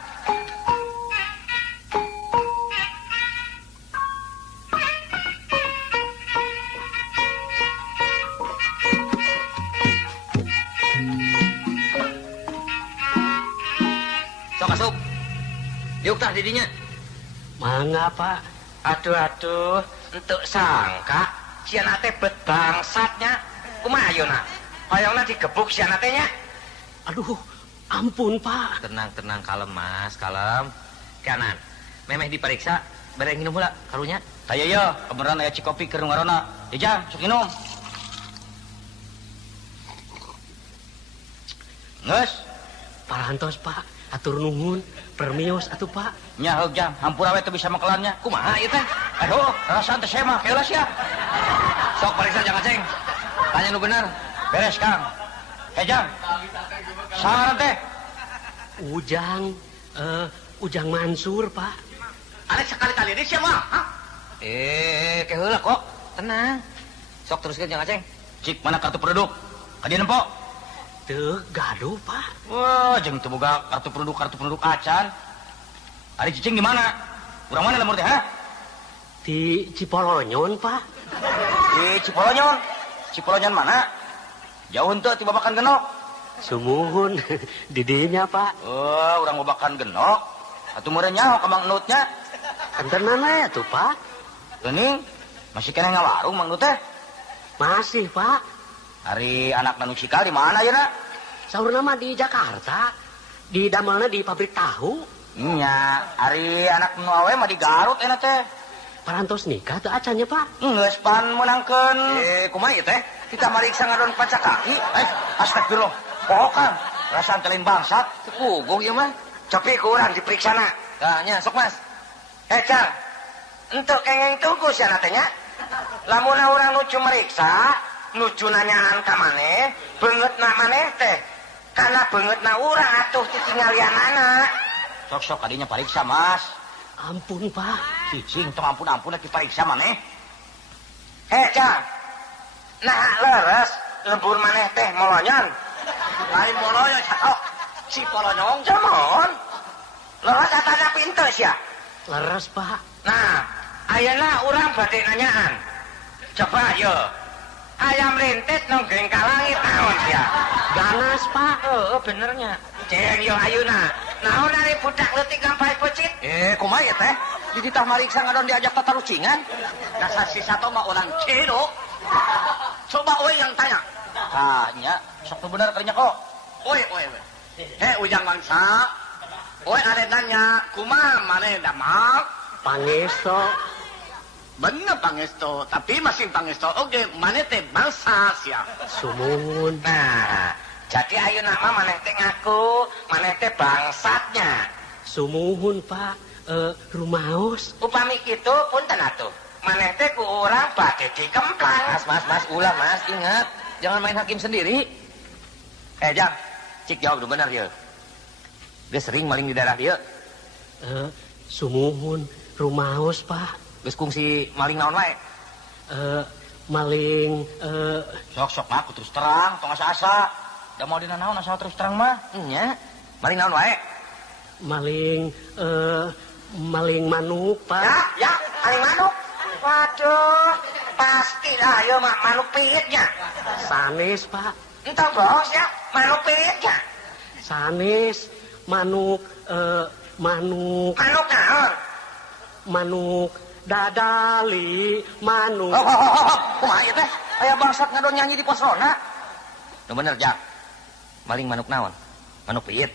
Juk tah didinya. Mangga, Pak. Aduh, untuk sangka siana teh bet bangsatnya. Kumaha ayeuna? Hoyongna digebuk siana teh nya. Aduh, ampun, Pak. Tenang, kalem Mas, kalem. Kanan. Memeh diperiksa, bere nginum heula karunya. Taya ya, kebenaran aya cikopi keur ngarona. Jang, sok minum. Geus, Parantos, Pak. Atur nuhun. Permios atuh, Pak. nya heug Jang, hampura we teu bisa makelannya. Kumaha ieu teh? Aduh, rasaan teh saya mah kelas ya. Sok periksa Jang Aceng. Tanya nu bener. Beres, Kang. Jang. Saha teh? Ujang Mansur, Pak. Ada sekali-kali ini siapa? Hah? Ke heula kok. Tenang. Sok teruskeun Jang Aceng. Cik mana kartu penduduk? Kadieu nempo. Teu gaduh, Pak. Wah, jeung teu boga kartu penduduk acan. Ari cicing di mana? Urang mana lemur teh, ha? Di Cipolonyon, Pak. Di Cipolonyon. Cipolonyon mana? Jauh henteu ti babakan genok. Sumuhun. Di dinya, Pak. Oh, urang babakan genok. Atuh meureun nyaho ka Mang Nut nya. Entenan we atuh, Pak. Geuning, masih keneh ngawarung Mang Nut teh. Masih, Pak. Ari anak nu sikal di mana ayeuna? Saurna mah di Jakarta. Di damelna di pabrik tahu. Nya, ari anak nu awe mah di Garut eta teh. Parantos nikah teu acannya, Pak. Geus pan menangkeun. Kumaha ieu teh? Kita mariksa ngadon paca kaki. Astagfirullah. Poho Kang, rasaan telin bangsat. Sepuguh ieu mah. Copi ku urang diperiksana. Tah nya sok Mas. Cang. Untuk kengeng tunggu siana teh nya. Lamun urang nuju meriksa, nuju nanyaan ka maneh, beungeutna maneh teh. Kana beungeutna urang atuh titinggalianana. Sok-sok kadinya pariksa, Mas. Ampun, Pak. Cicing tong ampun-ampun lagi pariksa maneh. Cang. Nah leres lembur maneh teh molonyon. Lain moloyo catok. Si Polonyong. Jamon. Leres atana pinter sia. Leres, Pak. Nah, ayeuna urang badhe nanyaan. Coba yo. Ayam rintit nonggeng ka langit naon sia? Ganas, Pak. Benernya. Ceng yo ayeuna. Naon ari budak leutik gampai pecit? Kumaha ieu teh? Di ditah mariksa ngadon diajak tatarucingan. Dasar si satu mah orang cedok. Coba oi yang tanya. Ah, nya, sok nu bener kadinya kok. Oi. Ujang Bangsa. Oi ada nanya, kumaha maneh damak? Pangesto. Bener Pangesto, tapi masih Pangesto oge maneh teh bangsa sia. Sumuhun. Nah, jadi ayeuna mah maneh teh ngaku maneh teh bangsatnya. Sumuhun, Pak. Rumaos. Upami kitu punten atuh. Maneh teh ku urang badhe dikemplang. Mas, ulah Mas, ingat. Jangan main hakim sendiri. Jang, cik jawab dulu bener ya. Dia sering maling di daerah dia. Sumuhun. Rumaos, Pak. Geus kungsi maling naon wae? Maling, Sok-sok mah aku terus terang, tong asa-asa. Da mau dina naon asal terus terang mah. Nya, maling naon wae? maling manuk, Pak. Ya, maling manuk. Waduh, pasti lah ya manuk piitnya. Sanes, Pak. Entah bos ya, manuk piitnya. Sanes, manuk, Manuk naon? manuk dadali, manuk. Kumaha ieu teh? Aya bangsat ngadon nyanyi di pos rona. Nu bener, Jang. Maling manuk naon? Manuk piit.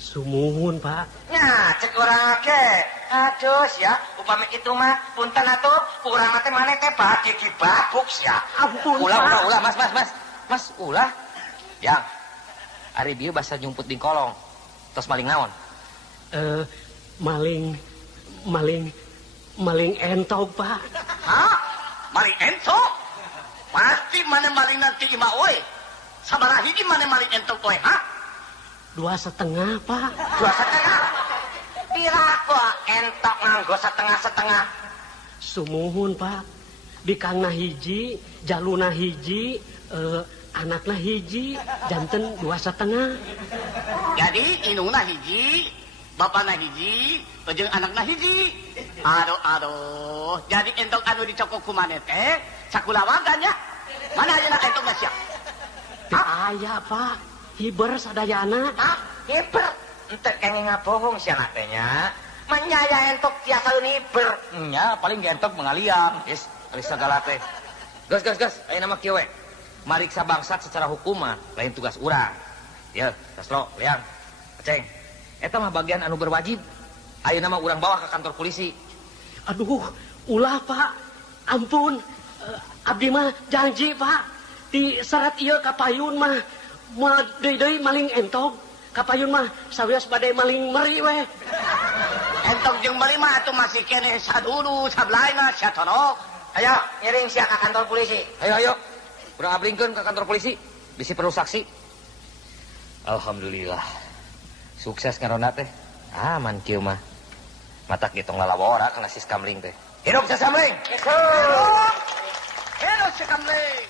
Sumuhun, Pak. Nya, cek urang ge. Aduh ya, upami kitu mah punten atuh, urang mah teh maneh teh badhe dibabuk sia. Ampun, Ulah, Pak. Mas, ulah. Jang. Ari bieu basa nyumput di kolong. Tos maling naon? Maling entog, Pak. Hah? Maling ento? Pasti maneh maling nanti ima oi. Sabaraha hiji maneh maling ento oi, ha? 2,5, Pak. 2,5. Pira kok entok nganggo setengah-setengah? Sumuhun, Pak. Di kangna hiji, jaluna hiji, anakna hiji, janten 2,5. Jadi indungna hiji, bapakna hiji, jeung anakna hiji. Aduh. Jadi entok anu dicokok ku maneh teh sakulawagan ya. Mana ayeuna entokna sia? Teu aya, Pak. Hiber sadayana. Hah? Hiper. ente kenging ngabohong si anak tehnya. Menyaya entok tiasa uniber. Nya paling gentok mengaliam. Yes, ari segala teh. Gas, ayo nama kieu we. Mariksa bangsat secara hukum mah lain tugas urang. Ya, Kaslo, Liang, Aceng. Eta mah bagian anu berwajib. Ayo nama urang bawa ke kantor polisi. Aduh, ulah Pak. Ampun. Abdi mah janji Pak. Di syarat ieu kapayun mah moal deui maling entog. Kapayun mah sawios bade maling meri we. Entok jeung beli mah atuh masih kene sadudu sablaina satonok. Ayo, ngiring sia ke kantor polisi. Ayo. Urang ablingkeun ke kantor polisi. Bisi perlu saksi. Alhamdulillah. Sukses ngarona teh. Aman kieu mah. Matak getong lalawora kana sis kamling teh. Hidup sis kamling. Hidup si kamling.